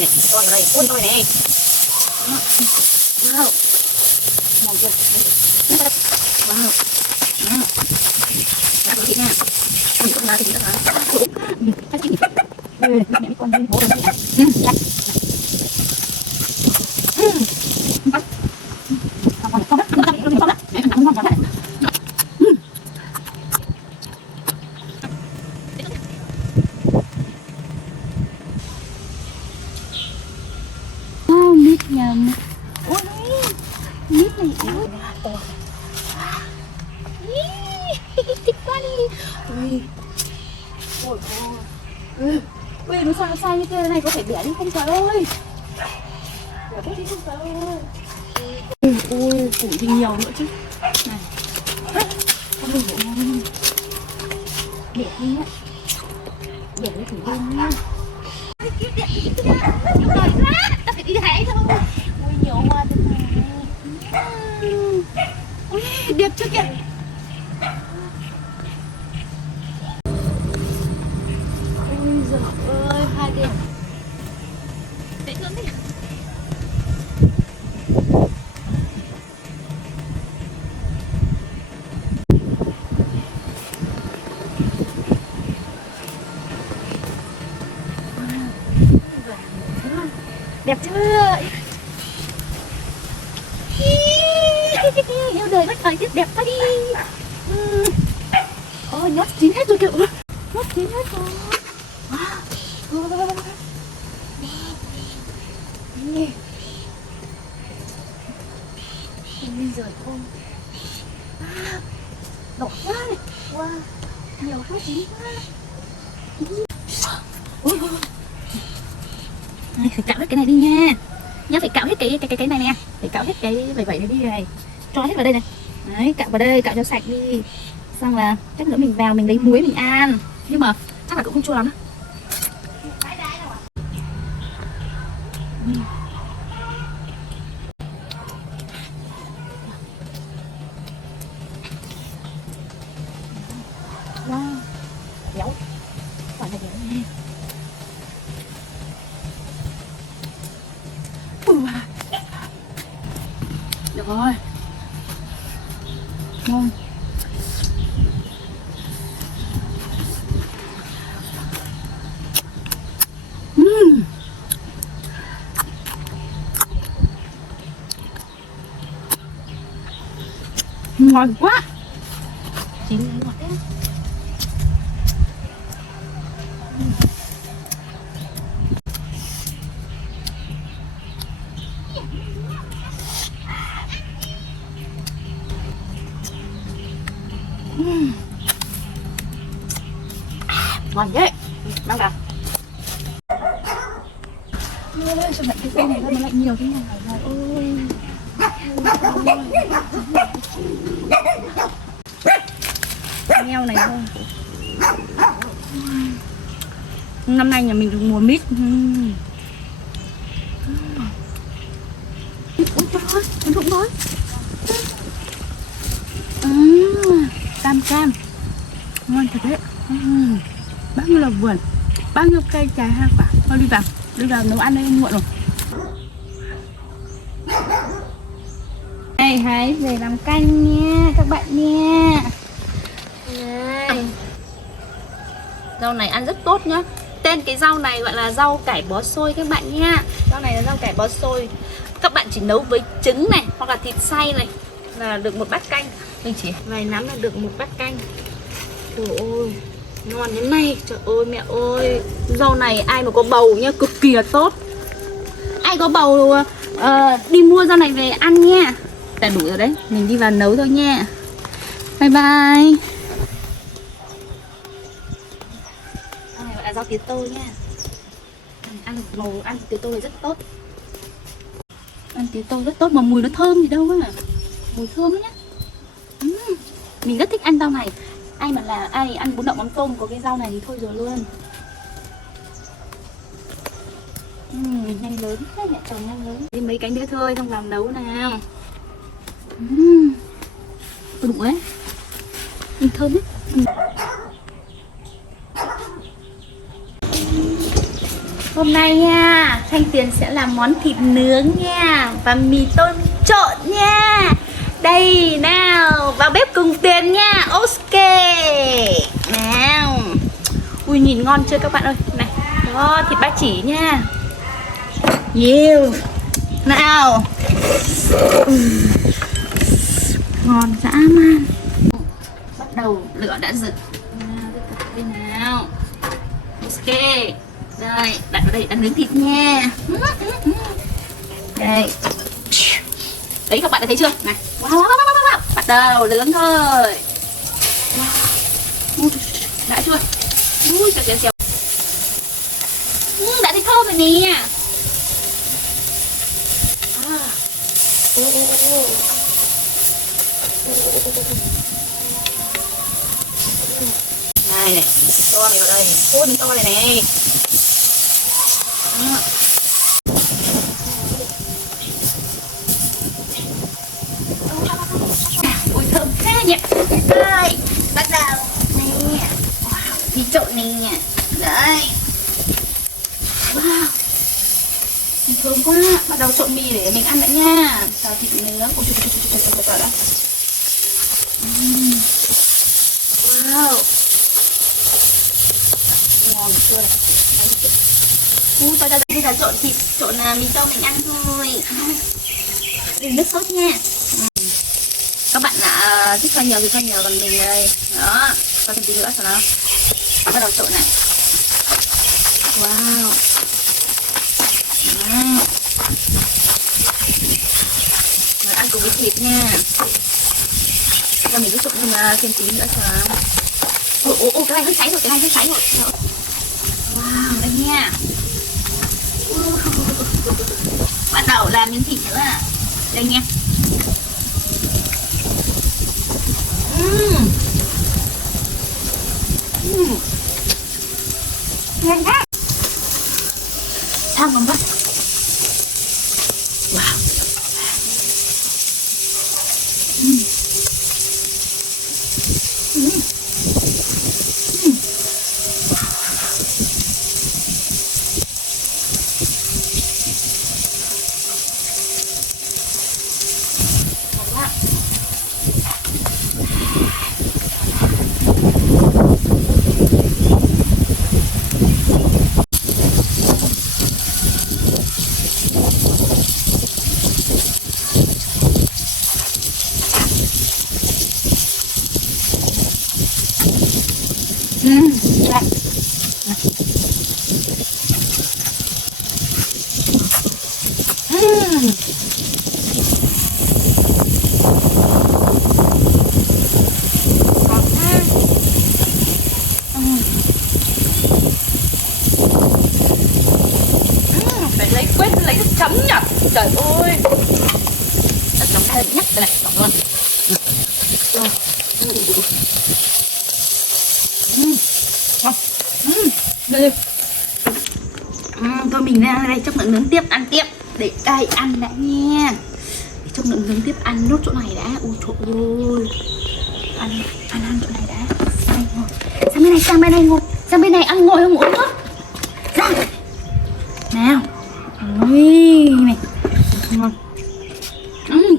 này, cho vào đây, cuốn vào này. Wow. Ngon chưa? Wow. Đã có thịt nha. Mình cũng là thịt nữa hả? Chắc thịt. Mẹ con đi bố đi ạ. Mít nhầm. Ôi mít này ôi. Thích quá đi. Ôi ôi, nó sao như thế này, có thể bẻ đi không trời ơi. Bẻ bớt đi không trời ơi. Ôi, củ thì nhiều nữa chứ. Này. Không được ngon. Bẻ đi á. Bẻ đi thử đi nha. Ta phải đi hái thôi. Ôi nhiều hoa thế này. Ôi đẹp chưa kìa. Ôi giời ơi, hai đẹp. Dễ thương thế nhỉ? Đẹp chưa? Yêu đời bất thời tiết đẹp quá đi. Ôi nhót chín hết rồi kìa. Nhót chín hết rồi. Wow. Nè. Bây giờ ôi. Đỏ quá này. Wow. Nhiều quá chín quá. Phải cạo hết cái này đi nha. Nhớ phải cạo hết cái này nè. Phải cạo hết cái vẩy này đi này. Cho hết vào đây này. Đấy, cạo vào đây, cạo cho sạch đi. Xong là chắc nữa mình vào mình lấy muối mình ăn. Nhưng mà chắc là cũng không chua lắm đâu. Wow. Béo. Quả này béo nha. Được rồi. Ngon. Ngon quá. Chín ngọt đấy. Ngon đấy. Mang vào. Ôi, sao lại cái cây này nó lại nhiều thế này rồi. Ôi. Heo này thôi. Năm nay nhà mình được mùa mít. Ôi trời ơi, nó rụng rồi. Cam. Ngon thật đấy. Bao nhiêu là vườn, bao nhiêu cây trái hoa quả. Thôi đi vào nấu ăn đây, muộn rồi. Đây hãy về làm canh nha các bạn nha. Đây. Rau này ăn rất tốt nhá. Tên cái rau này gọi là rau cải bó xôi các bạn nha. Rau này là rau cải bó xôi. Các bạn chỉ nấu với trứng này hoặc là thịt xay này là được một bát canh. Mình chỉ vài nắm là được một bát canh. Trời ơi, ngon đến này. Trời ơi mẹ ơi. Rau này ai mà có bầu nhá, cực kỳ là tốt. Ai có bầu đi mua rau này về ăn nha. Đã đủ rồi đấy, mình đi vào nấu thôi nha. Bye bye. Rau này gọi là rau tía tô nha. Ăn tía tô này rất tốt. Ăn tía tô rất tốt mà mùi nó thơm gì đâu á. Mùi thơm nhá. Mình rất thích ăn rau này. Ai ăn bún đậu mắm tôm có cái rau này thì thôi rồi luôn. Nhanh lớn thế, mẹ chồng nhanh lớn. Đi mấy cánh nữa thôi, không làm nấu nào. Đủ đấy. Thơm đấy. Hôm nay nha, Thanh Tuyền sẽ làm món thịt nướng nha và mì tôm trộn nha. Đây nào, vào bếp cùng Tuyền nha. Ok. Nào. Ui nhìn ngon chưa các bạn ơi. Này, đó, thịt ba chỉ nha. Nhiều. Nào. Ngon dã man. Bắt đầu lửa đã dựng. Đây nào. Ok. Đây, đặt vào đây ăn nướng thịt nha. Đây. Đấy các bạn đã thấy chưa? Này. Wow. Bắt đầu nướng thôi. Wow. Đã chưa? Ui trời ơi. Đã thấy thơm rồi nè. Này này, cho mày vào đây. Ôi mình to này này. Ôi thơm thế nhỉ. Đây, bắt đầu. Nè. Wow, mì trộn nè. Đây. Wow. Thơm quá. Bắt đầu trộn mì để mình ăn nữa nha. Xào thịt nướng. Ôi trời ơi. Wow. Ngon chưa này. Ui bây giờ trộn thịt, trộn mì tôm mình ăn thôi. Đừng nước sốt nha. Các bạn thích cho nhiều thì cho nhiều, còn mình đây. Đó, cho thêm tí nữa cho nó. Bắt đầu trộn này. Wow. Rồi ăn cùng với thịt nha. Giờ mình cứ trộn thêm tí nữa cho nó. Ồ, cái này hơi cháy rồi, Wow, đây nha. Bắt đầu làm miếng thịt nữa à. Đây nha. Ngon quá. Sao ngon quá. Wow. Lấy nước chấm nhỉ. Trời ơi. Nước chấm thêm nhắc đây này, đọc luôn. Đây. Thôi mình ra đây chốc nữa nướng tiếp, ăn tiếp. Để đây ăn đã nha. Để chốc nữa nướng tiếp ăn nốt chỗ này đã. Ôi trời ơi. Ăn chỗ này đã. Sang bên này ngồi. Sang bên này ăn ngồi không uống nước. Ra. Nào. Ui này. Ngon.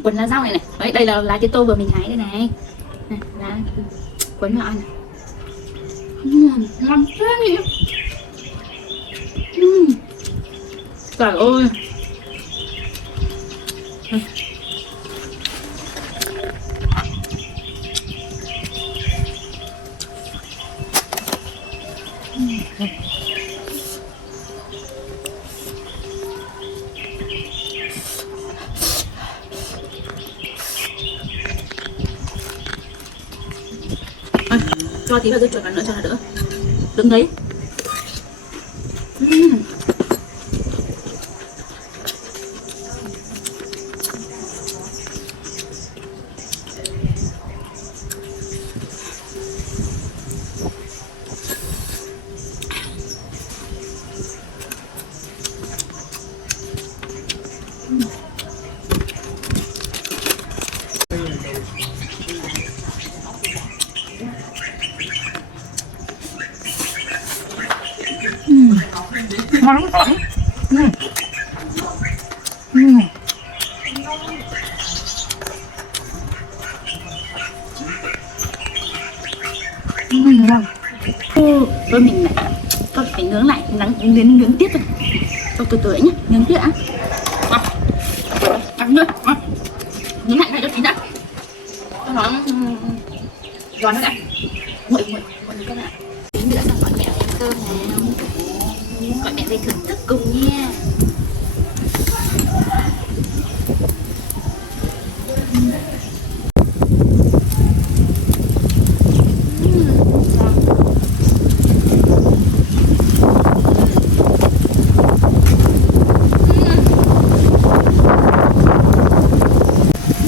Quấn lá rau này này. Đấy, đây là lá tía tô vừa mình hái đây này. Này, lá quấn vào ăn. Ngon thế nhỉ. Trời ơi. Cho tí vào dưa chuột vào nữa cho nó đỡ. Đứng đấy. Ngon lắm. Đến nướng tiếp rồi. Cho từ từ đấy nhá, nướng tiếp ăn. Ăn nữa. Nướng lạnh này cho chín đã. Cho nó giòn nữa đã. Nguội cái đã. Tí nữa xong gọi mẹ ăn cơm nào. Gọi mẹ về thưởng thức cùng nha.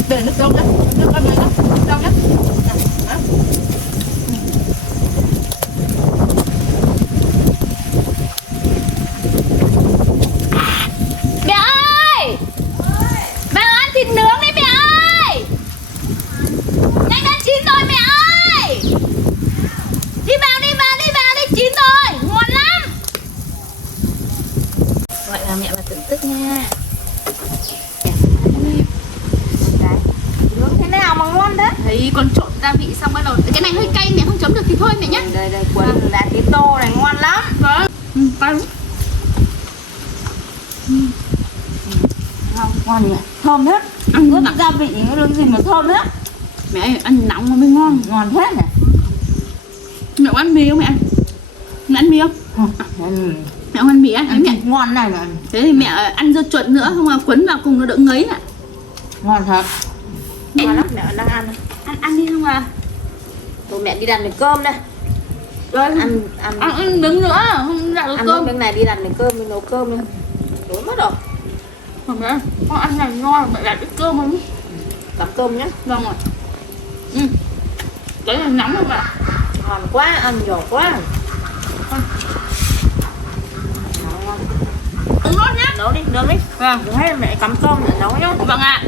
Để nước đâu nhá, nước con này đó, đâu nhá. Mẹ ơi! Bà ăn thịt nướng đi mẹ ơi! Nhanh ăn chín rồi mẹ ơi! Đi vào đi chín rồi, ngon lắm! Gọi là mẹ vào thưởng thức nha. Nướng thế nào mà ngon đấy. Thấy con trộn gia vị xong bắt đầu cái này hơi cay mẹ không chấm được thì thôi mẹ nhé. Đây quần là tí tô này ngon lắm. Vâng. Cay. Ngon nhỉ, thơm hết. Ăn Ướp nặng. gia vị cái đường gì mà thơm hết. Mẹ ơi, ăn nóng mà mới ngon. Ngon hết này. Mẹ có ăn mì không mẹ? Mẹ ăn mì không? Mẹ không ăn mì á? Ăn Mẹ. thịt ngon này mà. Thế thì mẹ ăn dưa chuột nữa không mà quấn vào cùng nó đỡ ngấy ạ. Ngon thật. Ngon lắm, mẹ đang ăn. Ăn đi không à? Rồi mẹ đi đặt miếng cơm đây. Rồi ăn miếng nữa, không đặt được Ăn cơm. miếng này đi đặt miếng cơm, mình nấu cơm đi. Tối mất rồi. Không mẹ, con ăn này ngon, mẹ đặt ít cơm không? Đặt cơm nhá. Vâng ạ. Cái này nóng không ạ? Ngon quá, ăn nhiều quá. Uống nốt nhá. Nấu đi, nướng đi. Vâng. Nướng hết mẹ cắm cơm để nấu nhá. Vâng ạ.